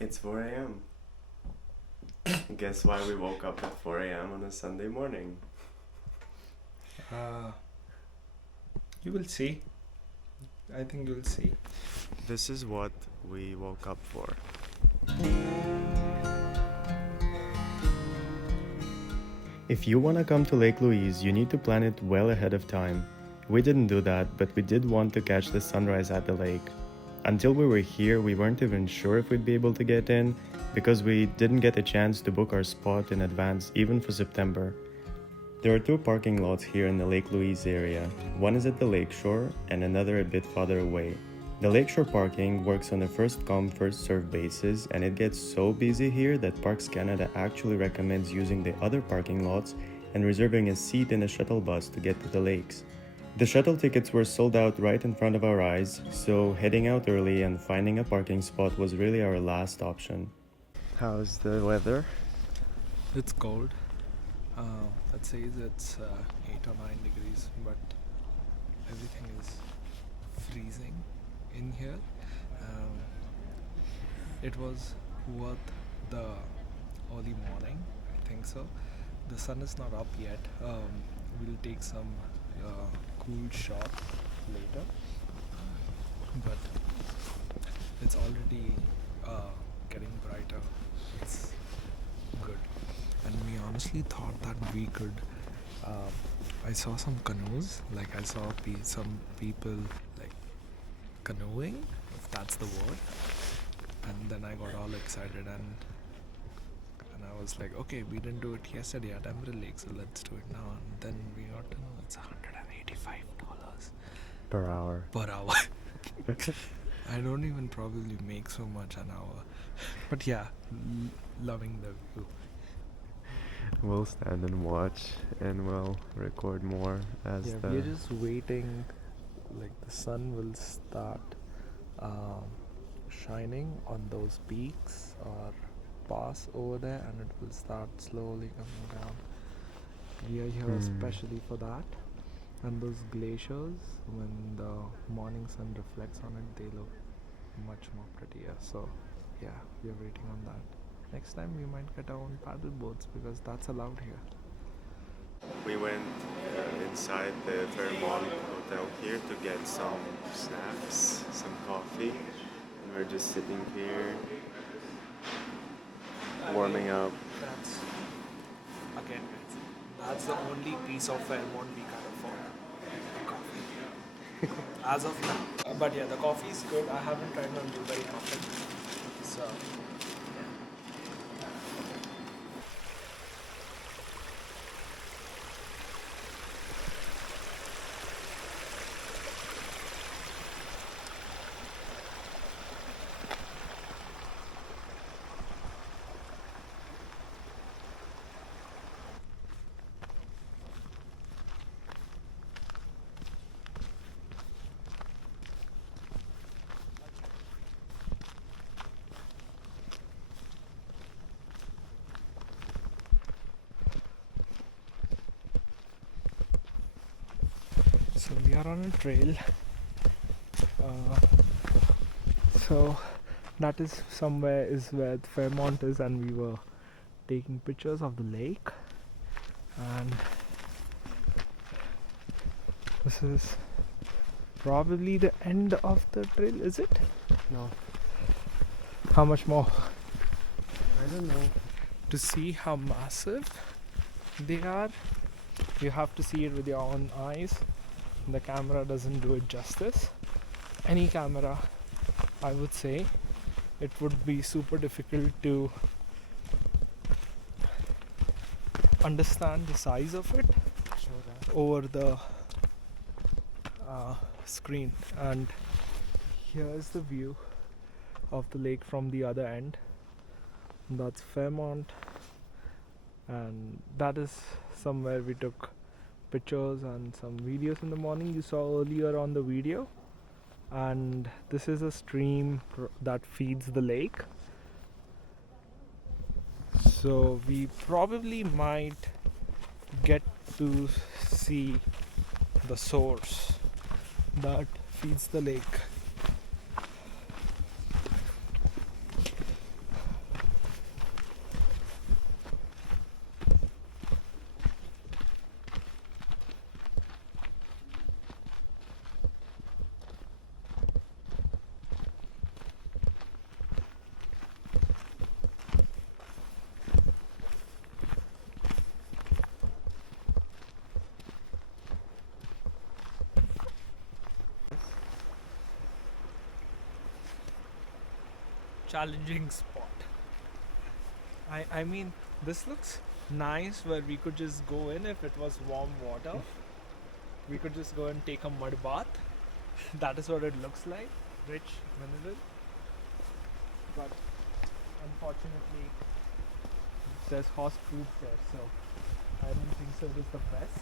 It's 4 a.m. Guess why we woke up at 4 a.m. on a Sunday morning? Uh, you will see. I think you'll see. This is what we woke up for. If you want to come to Lake Louise, you need to plan it well ahead of time. We didn't do that, but we did want to catch the sunrise at the lake. Until we were here, we weren't even sure if we'd be able to get in because we didn't get a chance to book our spot in advance, even for September. There are two parking lots here in the Lake Louise area. One is at the lakeshore and another a bit farther away. The lakeshore parking works on a first come first served basis, and it gets so busy here that Parks Canada actually recommends using the other parking lots and reserving a seat in a shuttle bus to get to the lakes. The shuttle tickets were sold out right in front of our eyes, so heading out early and finding a parking spot was really our last option. How's the weather? It's cold. It says it's 8 or 9 degrees, but everything is freezing in here. It was worth the early morning, I think so. The sun is not up yet. We'll take some cool shot later, but it's already getting brighter. It's good, and we honestly thought that we could I saw some canoes, like I saw some people like canoeing, if that's the word, and then I got all excited and I was like, okay, we didn't do it yesterday at Emerald Lake, so let's do it now. And then we got to know it's $185 Per hour. per hour. I don't even probably make so much an hour, but yeah, loving the view. We'll stand and watch and we'll record more as Yeah, we're just waiting, like the sun will start shining on those peaks or pass over there, and it will start slowly coming down. We are here especially for that. And those glaciers, when the morning sun reflects on it, they look much more prettier. So yeah, we are waiting on that. Next time we might get our own paddle boats because that's allowed here. We went inside the Fairmont Hotel here to get some snacks, some coffee, and we're just sitting here warming up. That's again, guys, that's the only piece of Fairmont we can afford. Coffee. As of now. But yeah, the coffee is good. I haven't tried on blueberry coffee. So So we are on a trail. So that is somewhere is where the Fairmont is, and we were taking pictures of the lake. And this is probably the end of the trail, is it? No, How much more? I don't know. To see how massive they are, you have to see it with your own eyes. The camera doesn't do it justice. Any camera, I would say, it would be super difficult to understand the size of it over the screen. And here's the view of the lake from the other end. That's Fairmont, and that is somewhere we took pictures and some videos in the morning. You saw earlier on the video, and this is a stream that feeds the lake, so we probably might get to see the source that feeds the lake. challenging spot. I mean, this looks nice where we could just go in if it was warm water. We could just go and take a mud bath. That is what it looks like, rich mineral. But unfortunately, there's horse poop there, so I don't think so it is the best.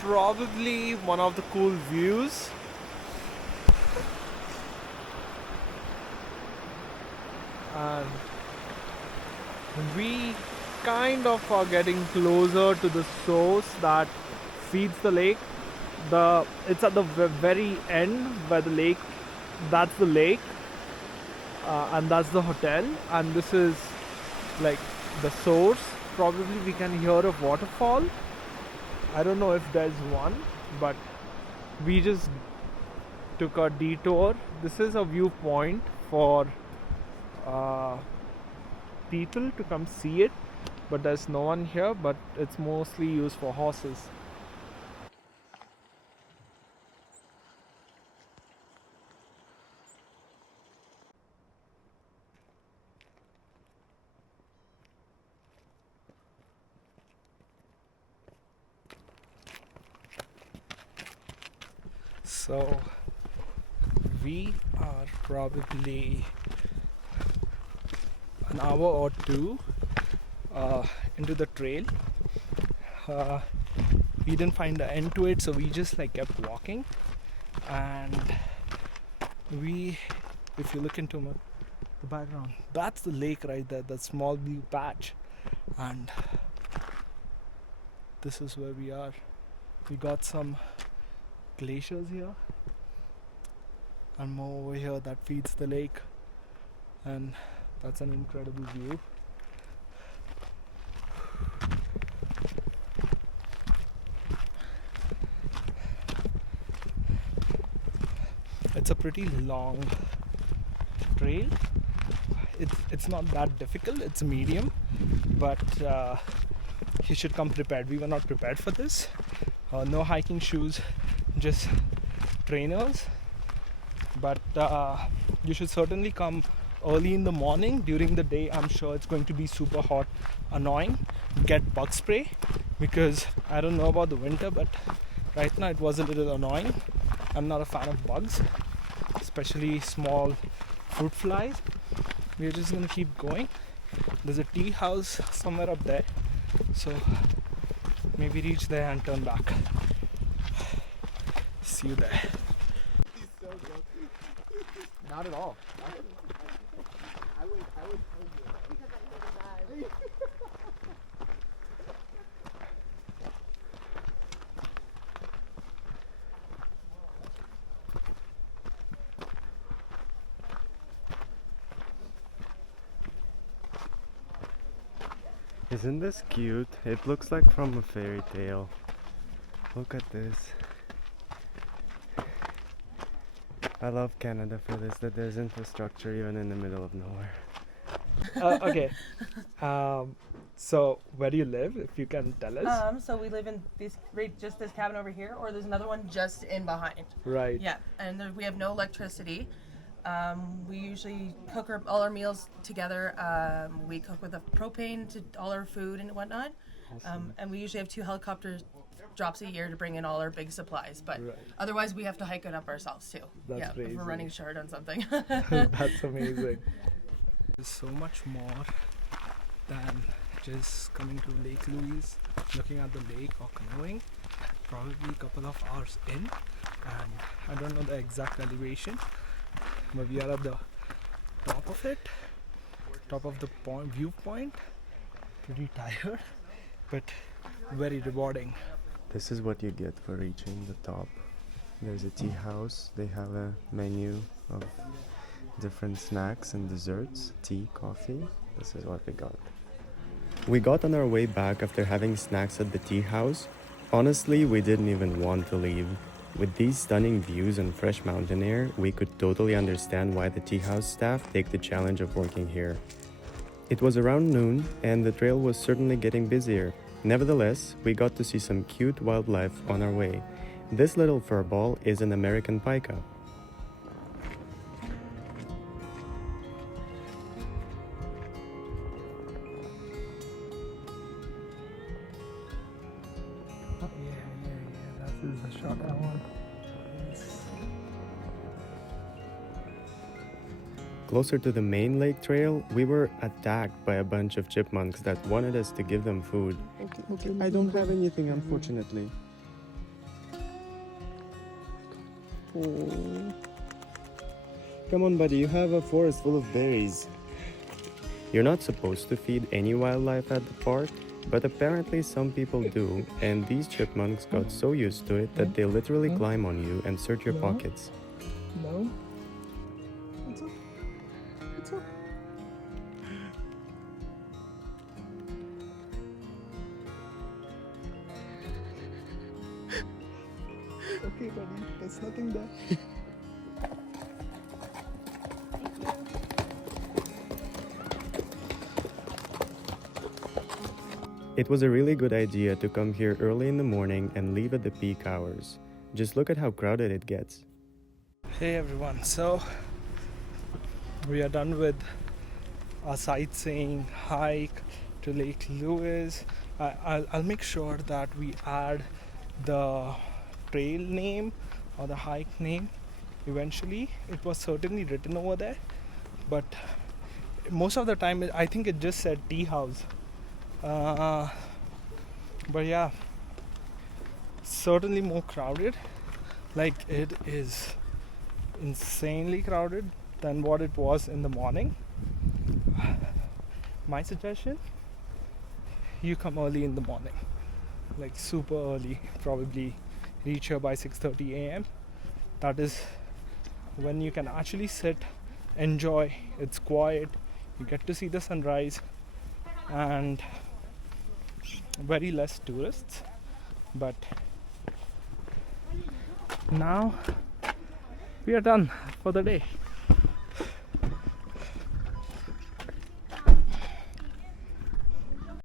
Probably one of the cool views. And we kind of are getting closer to the source that feeds the lake. It's at the very end where the lake, that's the lake, and that's the hotel, and this is like the source. Probably we can hear a waterfall. I don't know if there's one, but we just took a detour. This is a viewpoint for people to come see it, but there's no one here, but it's mostly used for horses. So we are probably an hour or two into the trail. We didn't find the end to it, so we just like kept walking. And if you look into the background, that's the lake right there, that small blue patch. And this is where we are. We got some glaciers here and more over here that feeds the lake, and that's an incredible view. It's a pretty long trail. It's not that difficult, it's medium, but you should come prepared. We were not prepared for this. No hiking shoes, just trainers, but you should certainly come early in the morning. During the day, I'm sure it's going to be super hot, annoying. Get bug spray, because I don't know about the winter, but right now it was a little annoying. I'm not a fan of bugs, especially small fruit flies. We're just gonna keep going. There's a tea house somewhere up there, so maybe reach there and turn back. See you there. Not at all. I would Isn't this cute? It looks like from a fairy tale. Look at this. I love Canada for this, that there's infrastructure even in the middle of nowhere. Okay. So where do you live, if you can tell us? So we live in just this cabin over here, or there's another one just in behind. Right. Yeah, and we have no electricity. We usually cook all our meals together. We cook with a propane to all our food and whatnot. Awesome. And we usually have 2 helicopter drops a year to bring in all our big supplies. But Right. otherwise, we have to hike it up ourselves too. That's yeah, if crazy. we're running short on something. That's amazing. There's so much more than just coming to Lake Louise, looking at the lake or canoeing. Probably a couple of hours in, and I don't know the exact elevation, but we are at the top of it, top of the viewpoint. Pretty tired, but very rewarding. This is what you get for reaching the top. There's a tea house. They have a menu of different snacks and desserts, tea, coffee. This is what we got. We got on our way back after having snacks at the tea house. Honestly, we didn't even want to leave. With these stunning views and fresh mountain air, we could totally understand why the teahouse staff take the challenge of working here. It was around noon, and the trail was certainly getting busier. Nevertheless, we got to see some cute wildlife on our way. This little furball is an American pika. That is the shot I want. Closer to the main lake trail, we were attacked by a bunch of chipmunks that wanted us to give them food. Okay, I don't have anything, unfortunately. Oh. Come on, buddy, you have a forest full of berries. You're not supposed to feed any wildlife at the park, but apparently some people do, and these chipmunks got so used to it that they literally climb on you and search your pockets. No. What's up? What's up? Okay, buddy, there's nothing there. It was a really good idea to come here early in the morning and leave at the peak hours. Just look at how crowded it gets. Hey everyone, so we are done with our sightseeing hike to Lake Louise. I'll make sure that we add the trail name or the hike name eventually. It was certainly written over there, but most of the time I think it just said teahouse. But yeah, certainly more crowded. Like, it is insanely crowded than what it was in the morning. My suggestion, you come early in the morning, like super early, probably reach here by 6:30 a.m. That is when you can actually sit, enjoy. It's quiet, you get to see the sunrise, and very less tourists. But now we are done for the day.